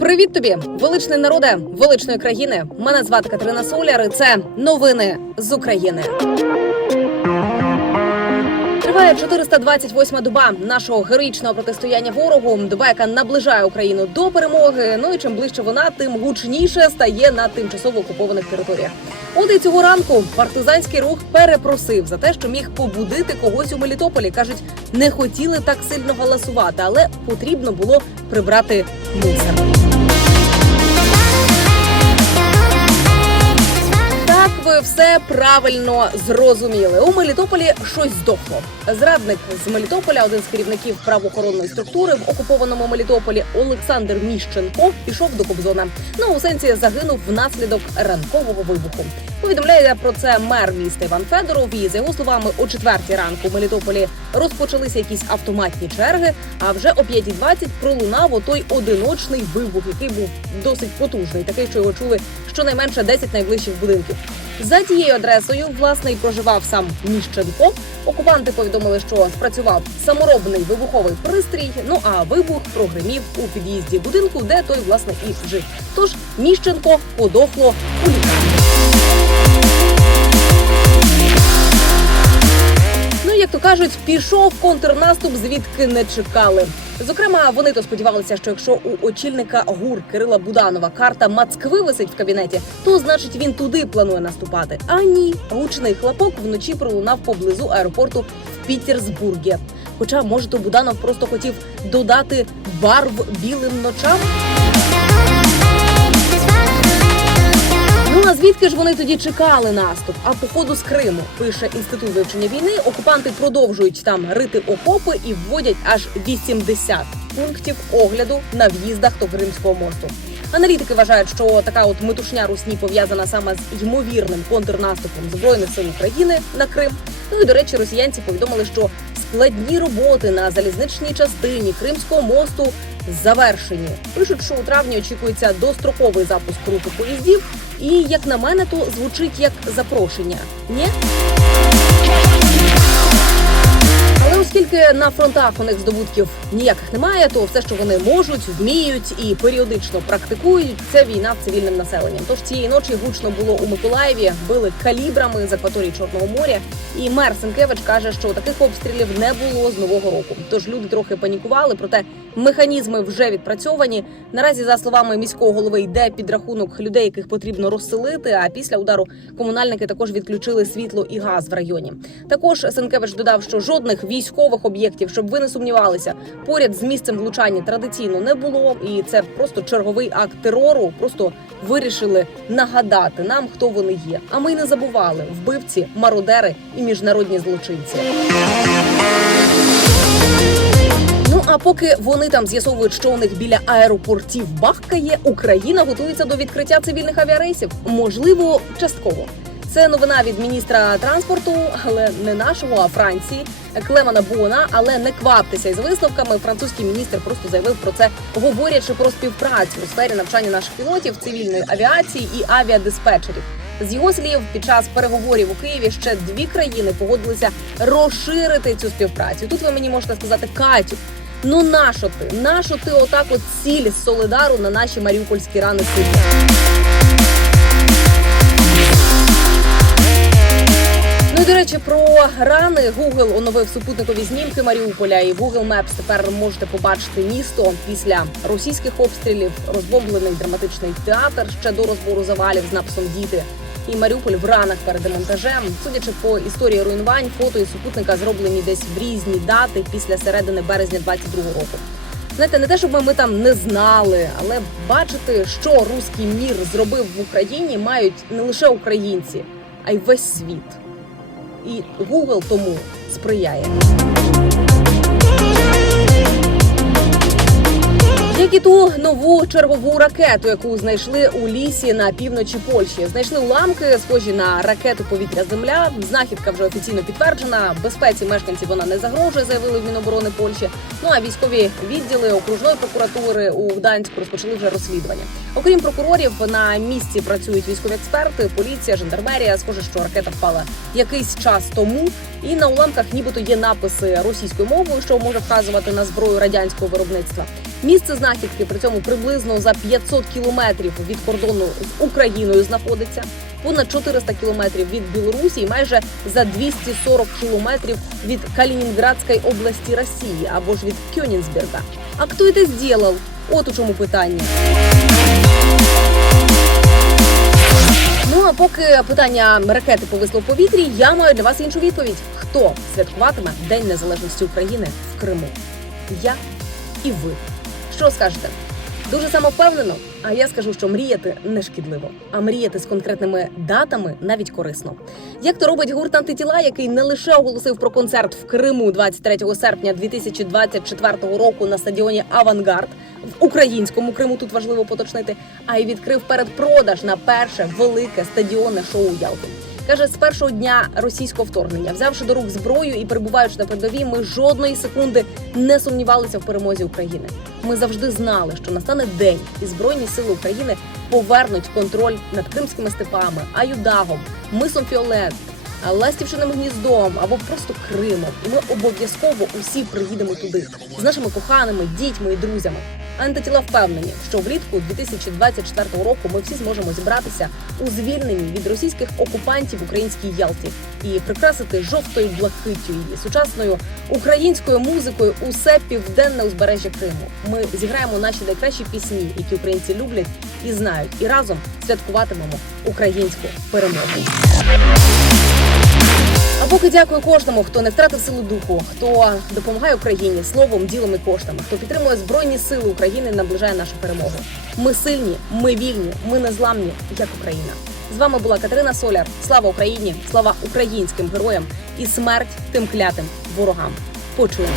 Привіт тобі, величний народе, величної країни. Мене звати Катерина Соляр. і Це новини з України. Триває 428-ма доба нашого героїчного протистояння ворогу. Доба, наближає Україну до перемоги. Ну і чим ближче вона, тим гучніше стає на тимчасово окупованих територіях. От і цього ранку партизанський рух перепросив за те, що міг побудити когось у Мелітополі. кажуть, не хотіли так сильно голосувати, але потрібно було прибрати мусор. Все правильно зрозуміли. У Мелітополі щось здохло. Зрадник з Мелітополя, один з керівників правоохоронної структури в окупованому Мелітополі, Олександр Міщенко, пішов до Кобзона. Ну у сенсі загинув внаслідок ранкового вибуху. Повідомляє про це мер міста Іван Федоров. І за його словами, о четвертій ранку в Мелітополі розпочалися якісь автоматні черги. А вже о 5.20 пролунав отой одиночний вибух, який був досить потужний, такий, що його чули щонайменше 10 найближчих будинків. За тією адресою власне і проживав сам Міщенко. Окупанти повідомили, що спрацював саморобний вибуховий пристрій. Ну а вибух прогримів у під'їзді будинку, де той власне і жив. Тож Міщенко подохло у лікарні. Ну, як то кажуть, пішов контрнаступ, звідки не чекали. Зокрема, вони то сподівалися, що якщо у очільника ГУР Кирила Буданова карта Мацкви висить в кабінеті, то значить він туди планує наступати. А ні, гучний хлопок вночі пролунав поблизу аеропорту в Пітерсбургі. Хоча, може, то Буданов просто хотів додати барв білим ночам. Ну а звідки ж вони тоді чекали наступ? А походу з Криму пише інститут вивчення війни. Окупанти продовжують там рити окопи і вводять аж 80 пунктів огляду на в'їздах до Кримського мосту. Аналітики вважають, що така от метушня русні пов'язана саме з ймовірним контрнаступом збройних сил України на Крим. Ну і до речі, росіянці повідомили, що складні роботи на залізничній частині Кримського мосту завершені. Пишуть, що у травні очікується достроковий запуск руху поїздів. І як на мене, то звучить як запрошення. Ні? Оскільки на фронтах у них здобутків ніяких немає, то все, що вони можуть, вміють і періодично практикують, це війна цивільним населенням. Тож цієї ночі гучно було у Миколаєві, били калібрами з акваторії Чорного моря. І мер Сенкевич каже, що таких обстрілів не було з нового року. Тож люди трохи панікували, проте механізми вже відпрацьовані. Наразі, за словами міського голови, йде підрахунок людей, яких потрібно розселити. А після удару комунальники також відключили світло і газ в районі. Також Сенкевич додав, що жодних військових об'єктів, щоб ви не сумнівалися, поряд з місцем влучання традиційно не було, і це просто черговий акт терору. Просто вирішили нагадати нам, хто вони є. А ми й не забували вбивці, мародери і міжнародні злочинці. Ну а поки вони там з'ясовують, що у них біля аеропортів бахкає, Україна готується до відкриття цивільних авіарейсів. Можливо, частково. Це новина від міністра транспорту, але не нашого, а Франції Клемана Бона. Але не кваптеся із висновками. Французький міністр просто заявив про це, говорячи про співпрацю у сфері навчання наших пілотів, цивільної авіації і авіадиспетчерів. З його слів, під час переговорів у Києві ще дві країни погодилися розширити цю співпрацю. Тут ви мені можете сказати, Катю. Ну нащо ти? Нащо ти отак от сіль з Солидару на наші маріупольські рани сидиш? Ну і до речі, про рани Google оновив супутникові знімки Маріуполя, і Google Maps тепер можете побачити місто після російських обстрілів, розбомблений драматичний театр ще до розбору завалів з написом Діти. І Маріуполь в ранах перед демонтажем. Судячи по історії руйнувань, фото із супутника зроблені десь в різні дати після середини березня 22-го року. Знаєте, не те, щоб ми там не знали, але бачити, що руський мір зробив в Україні, мають не лише українці, а й весь світ. І Google тому сприяє. Як і ту нову чергову ракету, яку знайшли у лісі на півночі Польщі, знайшли уламки, схожі на ракету повітря Земля. Знахідка вже офіційно підтверджена. Безпеці мешканців вона не загрожує, заявили в Міноборони Польщі. Ну а військові відділи окружної прокуратури у Гданську розпочали вже розслідування. Окрім прокурорів, на місці працюють військові експерти, поліція, жандармерія. Схоже, що ракета впала якийсь час тому, І на уламках нібито є написи російською мовою, що може вказувати на зброю радянського виробництва. Місце знахідки при цьому приблизно за 500 кілометрів від кордону з Україною знаходиться. Понад 400 кілометрів від Білорусі і майже за 240 кілометрів від Калінінградської області Росії або ж від Кёнігсберга. А хто це зробив? От у чому питання. Ну а поки питання ракети повисло в повітрі, я маю для вас іншу відповідь: хто святкуватиме День Незалежності України в Криму? Я і ви. Що скажете? Дуже самовпевнено. А я скажу, що мріяти не шкідливо, а мріяти з конкретними датами навіть корисно. Як то робить гурт антитіла, який не лише оголосив про концерт в Криму 23 серпня 2024 року на стадіоні Авангард в українському Криму. Тут важливо поточнити, а й відкрив передпродаж на перше велике стадіонне шоу Ялти. Каже, з першого дня російського вторгнення, взявши до рук зброю і перебуваючи на передовій, ми жодної секунди не сумнівалися в перемозі України. Ми завжди знали, що настане день, і збройні сили України повернуть контроль над кримськими степами, Аюдагом, мисом Фіолет, Ластівшиним гніздом або просто Кримом. І ми обов'язково усі приїдемо туди з нашими коханими, дітьми і друзями. Антитіла впевнені, що влітку 2024 року ми всі зможемо зібратися у звільненій від російських окупантів українській Ялті і прикрасити жовтою блакиттю її сучасною українською музикою усе південне узбережжя Криму. Ми зіграємо наші найкращі пісні, які українці люблять і знають, і разом святкуватимемо українську перемогу. А поки дякую кожному, хто не втратив силу духу, хто допомагає Україні словом, ділом і коштами, хто підтримує збройні сили України, наближає нашу перемогу. Ми сильні, ми вільні, ми незламні, як Україна. З вами була Катерина Соляр. Слава Україні! Слава українським героям і смерть тим клятим ворогам. Почуємо.